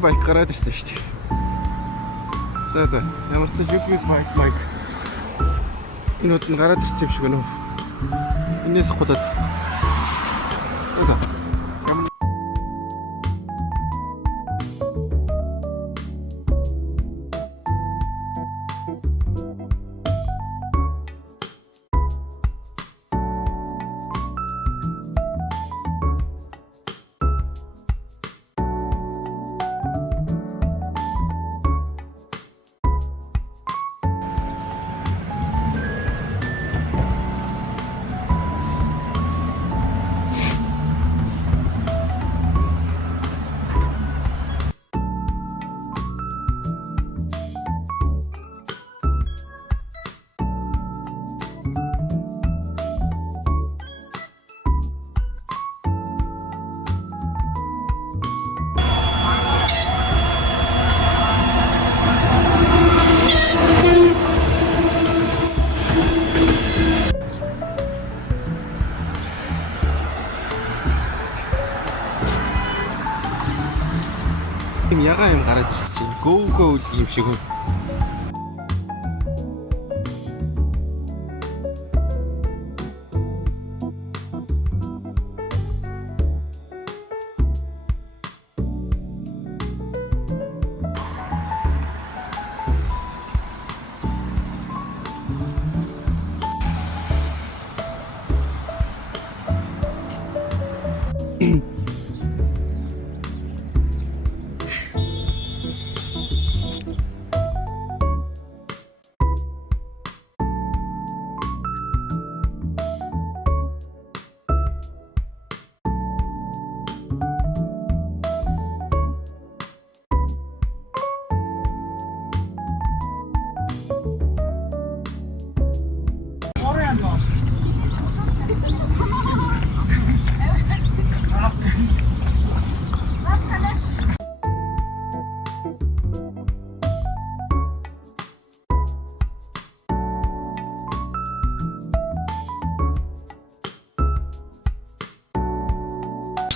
байк гараад ирсэн шүү дээ. За ямар ч биг байк энүүд нь гараад ирсэн юм шиг байна уу? Энээс ахгуудаад. Ягаан юм гараад ирчих чинь. Гөө юм шиг үү.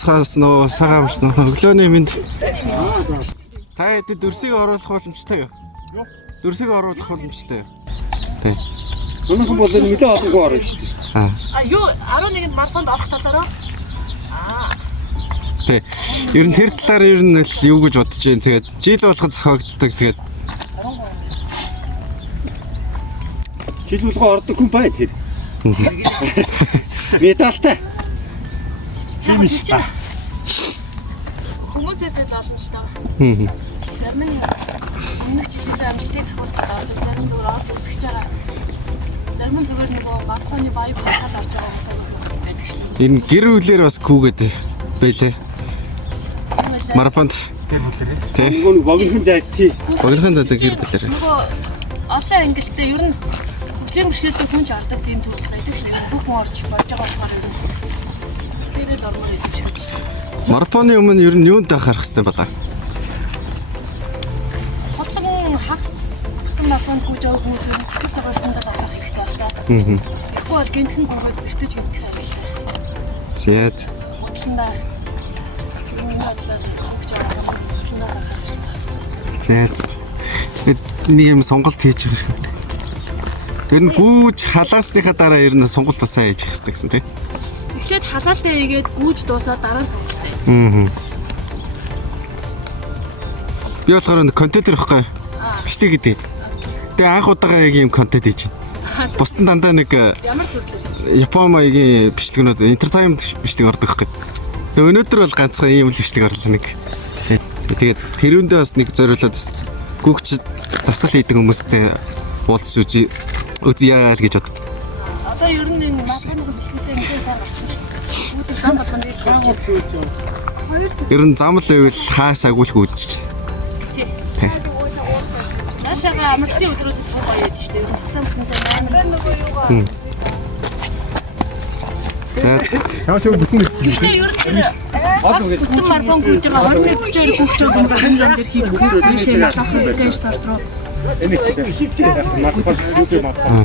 Хаас нөө сагаа амарсан өглөөний минь та хэд дүрсийг оруулах боломжтой юу? Дүрсийг оруулах боломжтой юу? Тий. Өнөөдөр бол нэлээд олонгүй орно шүү дээ. Юу 11-нд марафонд орох талаараа? Тий. Ер нь тэр талаар ер нь юу гэж бодож байна. Тэгээд жил болгон зохиогддог. Тэгээд жил болгон ордог хүн бай тэр. Медалтай. Финиш. Хүмүүсээс л олон л таа. Зарим нь өмнөх жилийн амжилтыг хавуулдаг. Зарим зүгээр орд үзэж байгаа. Зарим нь зүгээр нөгөө марафоны вайб хатаад орж байгаа юмсаа байдаг шүү. Энэ гэр бүлээр бас күүгээд байлээ. Марафонд. Тий. Нөгөө богинохан зайд тий. Богинохан зайд гэр бүлээр. Нөгөө олон ангилалтай ер нь хөгжлийн бэрхшээлтэй хүн ч ордог тийм төрөл байдаг шүү. Бүх хүн орж болж байгаа болохоор тэгээд ормоор идэж шүү. Марафоны өмнө ер нь юунд анхаарах хэрэгтэй болоо? Хотлон хагас бүтэн марафонд гүйж байгаа хүмүүс ер нь хөтөл цагаалтанд анхаарах хэрэгтэй байна да. Тэгэхгүй бол гинтхэн гүйгээд бэртэж гинтэх хэрэгтэй. Зээд. Хотлондаа Зээд. Нэг юм сонголт хийж байгаа шүү. Ер нь гүйж халаасныхаа дараа ер нь сонголтоо сайн хийж явах хэрэгтэй гэсэн тий. Эхлээд халаалтаа хийгээд гүйж дуусаад дараа нь сонголттой. Би болохоор контентер ихгүй. Бичлэг гэдэг. Тэгээ анх удаага яг юм контент хийж байна. Бусдын дандаа нэг Ямар төрлөөр? Япон маягийн бичлэгнүүд entertainment бичлэг ордог байхгүй. Өнөөдөр бол ганцхан ийм л бичлэг орлоо нэг. Тэгээд тэрүүндээ бас нэг зориулаад гүгч дасгал хийдэг хүмүүстэй уулзч үзье гэж бод. Одоо ер нь энэ марафоны бэлтгэлээ мэдээ сайн гарсан шүү дээ. Бүгд зам болгоно гэж байна. Ер нь зам л байвал хаас агуулх үйлчиж. Тий. Наашаага амралтын өдрүүдэд гоё яд шүү дээ. Ер нь хасаа бүтэн сайн амар. За Чамаа ч бүтэн мэдсэн. Гэхдээ ер нь бүтэн марафон гүйж байгаа 21 40 гүйж байгаа хүмүүс зам дээр хийх үгээр бишээ налах хэрэгтэй шаард руу. Энэ марафон юу марафон.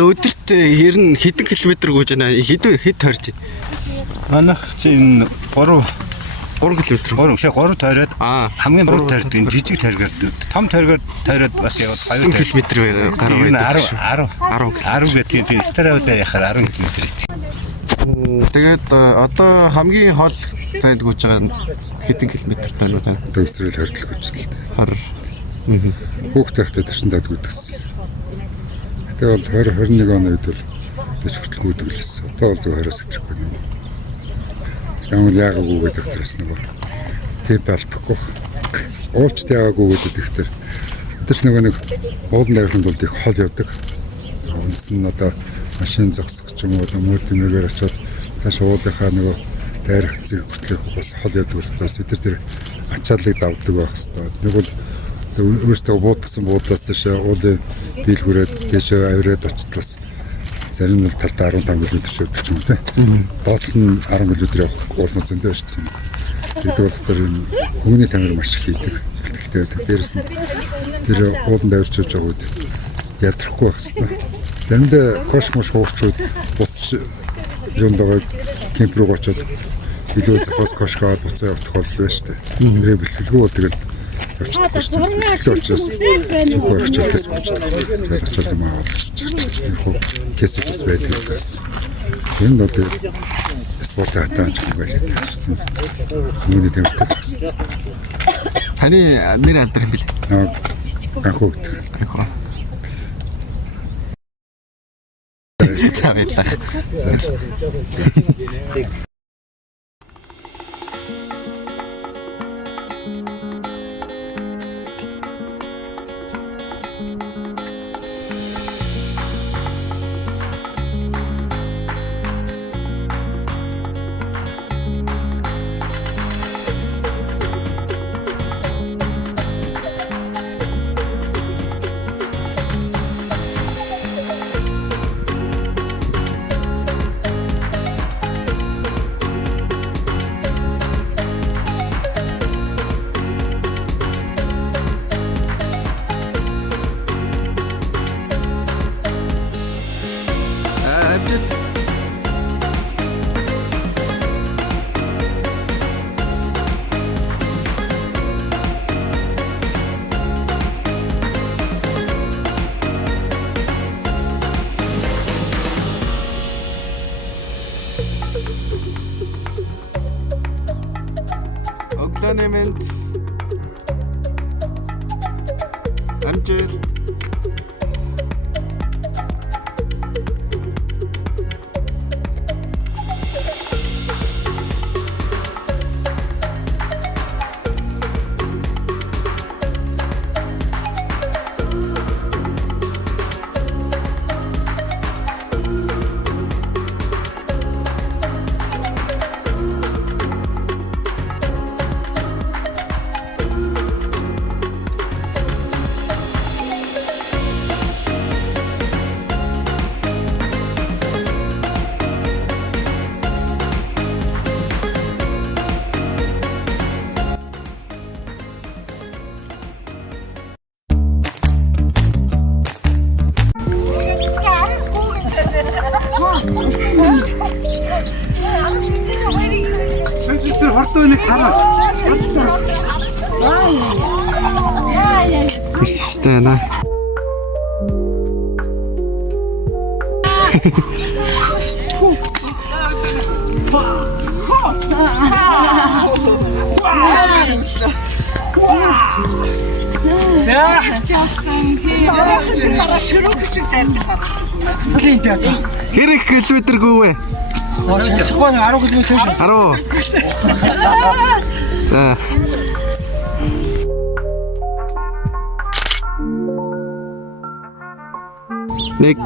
Өдөрт ер нь хэдэн километр гүйж байна? Хэд тойрч байна? Манайх чинь 3 км. 3 тойроод хамгийн бага тойрдог энэ жижиг тойргаар том тойргаар тойроод бас яваад 2 км гаруй байдаг. 10 гэдэг тийм старавда яхаар 10 км шүү. Тэгээд одоо хамгийн хол зайд гүйж байгаа нь хэдэн километр тойрно тань? Төвсрөл хордлох хүчлэлт. 20. Хүүхд тахтай төрсөн дад гүйдэгсэн. Гэтэ бол 2021 оны үед бол дэч хүртэл гүйдэглэсэн. Одоо бол зөв 20-оос хэвчээгүй юм. Ямар яагаад гүйдэг тэрс нэг темп албахгүй. Уулчт яагаад гүйдэг тэгэхээр өдөрч нэг уулын давхранд бол их хол явдаг. Үндсэн нь одоо машин зогсох ч юм уу мөр тэмээгээр очиод цааш уулынхаа нөгөө дайр хэцэг хүртэл бас хол явдаг учраас бид тэр ачааллыг давдаг байх хэвээр. Нэг бол өөртөө буудсан буудлаас тийш уулын дийлгүүрээд тийш авираад очихлаас зарим нь талд 15 км шивдэг ч юм те. Доотлол нь 10 км явах уулын зөндөө ирсэн. Тэгдэг бол тэр хүмүүний тамир маш их хийдэг. Бэлтгэлтэй. Дээрэс нь тэр ууланд авирч явж байгаа үед ядрахгүй байх хэвээр. Заримдаа космос хуурчууд бус юундагаа кемп руу очиод илүү запас кошгоод буцаа явах тохиолдол байна шүү дээ. Тэрээ бэлтгэлгүй бол тэгэл явчихдаг шүү дээ. Тэгэхээр учраас зөвхөн орчуулдаас очдог. Тэгээд очиод юм аваад ирчихсэн. Кэсэж бас байдаг гэсэн. Энэ нь одоо спорт хатаач юм байна. Хүмүүний тэмдэг гэсэн. Таны нэр алдар юм бэл. Анхугт. За баярлалаа. Оглонемент амжилт. Тэр хортоо нэг хараа. Хэвчтэй байна. За. Хэрэг километр гүвэ? Шахван 10 км шүү. 10. За. Нэг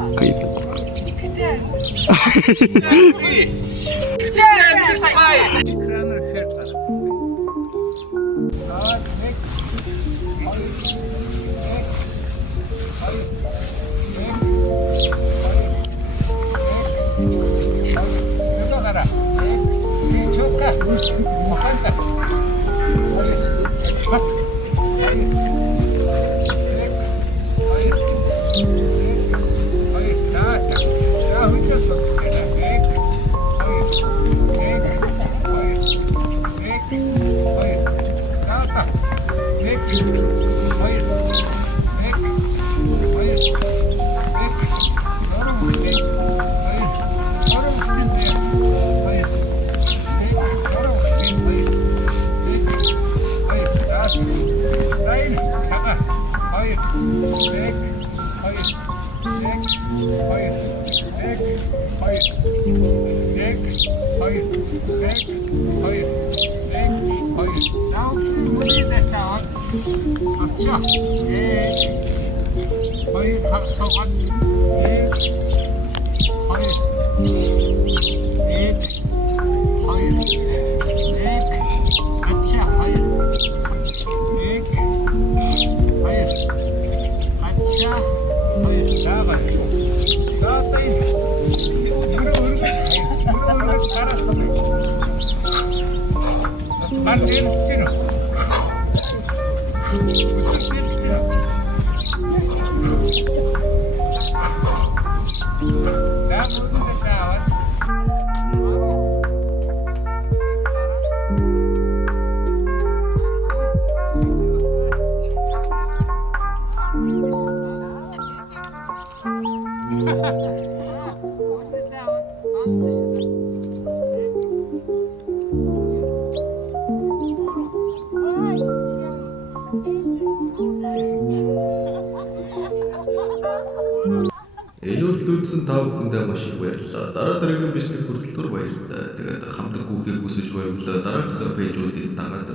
Илүүлсэн та бүхэндээ маш их баярлалаа. Дараа дараагийн бичлэг хүртэл баярлалаа. Тэгээд хамт гүөхийг хүсэж байвал дараах пэйжүүдийг дагаад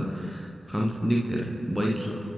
хамт нэгдэр баярлалаа.